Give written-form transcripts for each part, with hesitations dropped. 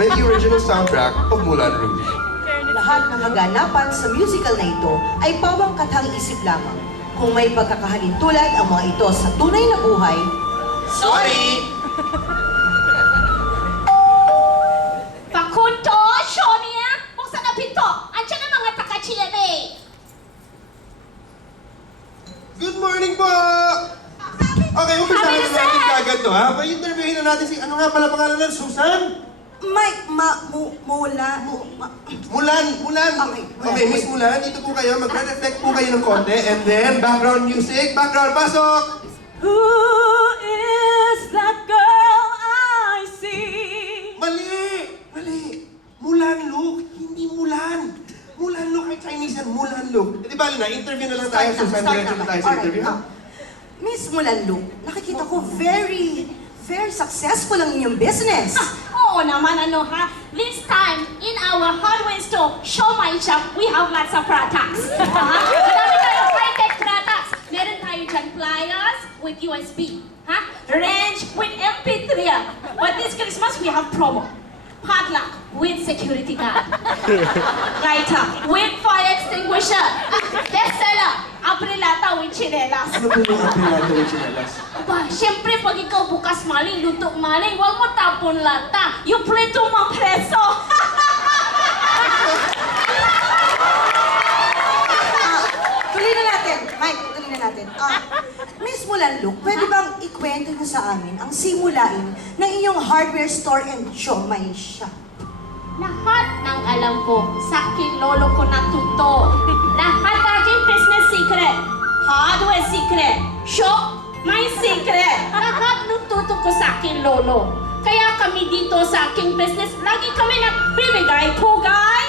by the original soundtrack of Moulin Rouge. Lahat ng kaganapan sa musical na ito ay pawang kathang-isip lamang. Kung may pagkakahalintulad ang mga ito sa tunay na buhay, Sorry! Facundo, Shonia, buksan ang pinto. Andiyan ang mga taka-GMA. Good morning po! Okay, umpisahan na natin kagad to, ha? Pa-interviewin na natin si... Ano nga pala pangalan na? Susan? Mulan! Okay, Miss Mulan, dito po kayo. Magre-reflect po kayo ng konti. And then, background music. Background, pasok! Who is that girl I see? Mali! Mulan Look, hindi Mulan. Mulan Look ay Chinese yan, Mulan Look. Di ba, na interview na lang tayo, Susan. Diretso na tayo sa interview. Miss Mulanlu, nakikita ko very successful ang inyong business. Oo naman, ano ha? This time, in our hardware store, Show My Shop, we have lots of products. Madami tayong high-tech products. Meron tayo dyan pliers with USB. Range with MP3. But this Christmas, we have promo. Padlock with security guard. Lighter with fire extinguisher. Bestseller, Aprilata with chinelas. Ano po yung apelado ng chinelas? Aba, siyempre pag ikaw bukas maling, luto maling, huwag mo tapon lata. Yung plito mo preso. Tuloy na natin. Mike, tuloy na natin. Miss Mulanlu, pwede bang ikwento niyo sa amin ang simulain ng inyong hardware store and show my shop? Lahat ng alam ko, sa aking lolo ko natuto. Lahat aking business secret, hardware secret, shop, my secret. Lahat natuto ko sa aking lolo. Kaya kami dito sa aking business, lagi kami nagbibigay pugay.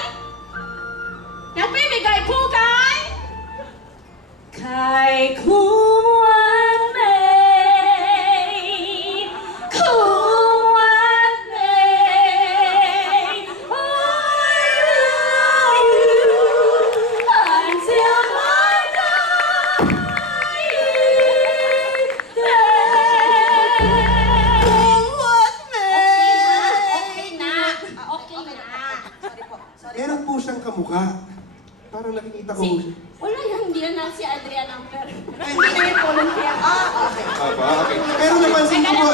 Nagbibigay pugay. Kay kuwan may, kuwan may, I love you until my dying day. What Okay na, okay na. Sorry po. Meron po siyang kamukha. Parang nakikita ko. Wala yan, hindi na si Adrian Amper. Hindi na yung volunteer. Okay. Okay. Pero napansin ko po.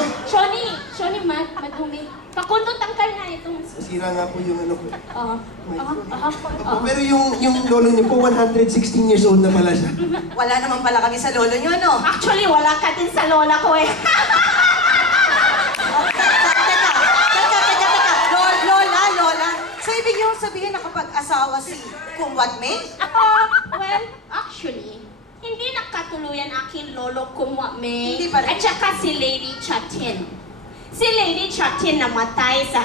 Shoni, madumi. Pakundo tangkal na itong... Masira nga po yung ano ko. Pero yung lolo niyo po, 116 years old na pala siya. Wala naman pala kami sa lolo niyo, ano? Actually, wala ka din sa lola ko eh. Teka. Lola. So, ibig yung sabihin na kapag asawa si kung what may? Well, actually, hindi nakatuluyan aking lolo kumwame. Hindi pa rin. At saka si Lady Chatin. Si Lady Chatin namatay sa...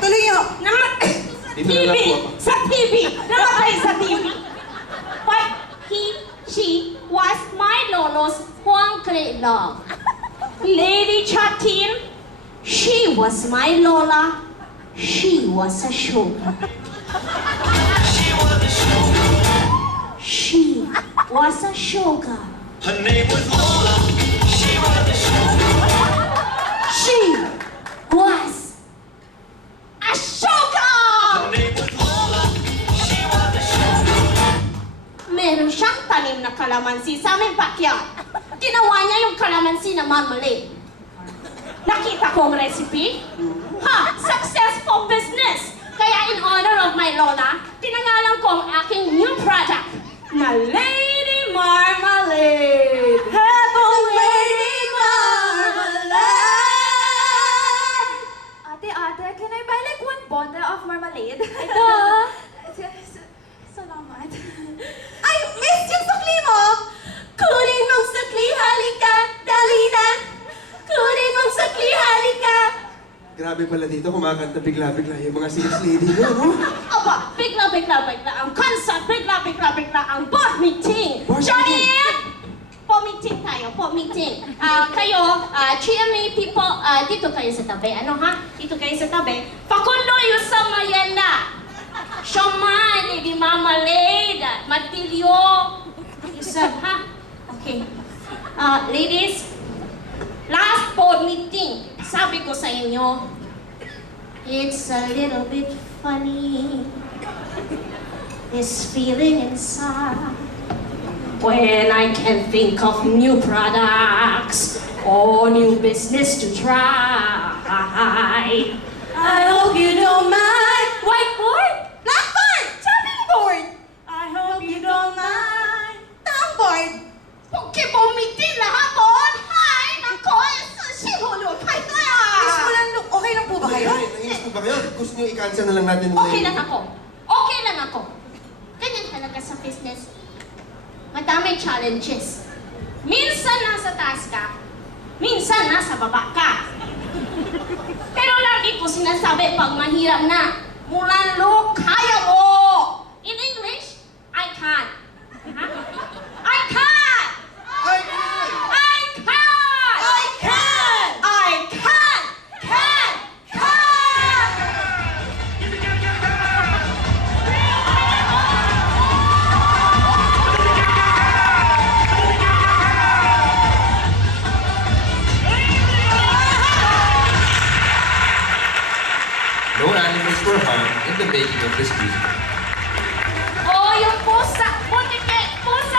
Tuloy nyo. Dito na lang po ako. Sa TV! Namatay sa TV! But she was my lolo's Huang Great Love. Lady Chatin, she was my lola. She was a shogun. She was a shogun. Her name was Lola. She was the She was a shogun! Her name was Lola. She was the Meron siyang tanim na kalamansi sa aming backyard. Ginawa niya yung kalamansi na marmalade. Nakita ko ang recipe. Successful business! Kaya in honor of my lola, pinangalan ko ang aking new product na Lady Marmalade! Heaven Lady Marmalade! Ate, can I buy like one bottle of marmalade? Ito! Salamat. Ay, miss yung sukli mo! Kunin mong sakli, halika! Dali na! Kunin mong sakli, halika! Grabe pala dito, kumakanta bigla-bigla yung mga sales lady niyo, no? Aba, bigla ang concert, bigla ang board meeting. Board Johnny! meeting. Po-meeting tayo, po-meeting. Kayo, GMA people, dito kayo sa tabi. Ano ha? Dito kayo sa tabi. Facundo yung sa mayanda. Shaman, Lady Marmalade, Matilio. Yusuf, ha? Okay. Ladies, last board meeting, sabi ko sa inyo, it's a little bit funny, this feeling inside, when I can think of new products or new business to try. I hope you don't mind. Whiteboard? Blackboard! Sabi ni board! I hope you don't mind. Taong board! Pagkibumitin lahat board! Hay! Nako! Sinulog! Hay kaya! Miss Mulan Look, okay lang po ba kayo? Nainis po ba kayo? Gusto nyo i-cancel na lang natin Okay lang ako. Okay lang ako. Ganyan talaga sa business. Madaming challenges. Minsan nasa taas ka, minsan nasa baba ka. Pero lagi ko sinasabi pag mahirap na, Mulan Look, kaya mo! In English, I can. I can! Ay, ay! I can! I can! I can! Can! No animals were harmed in the making of this musical. Oh, yung pusa! Buti pusa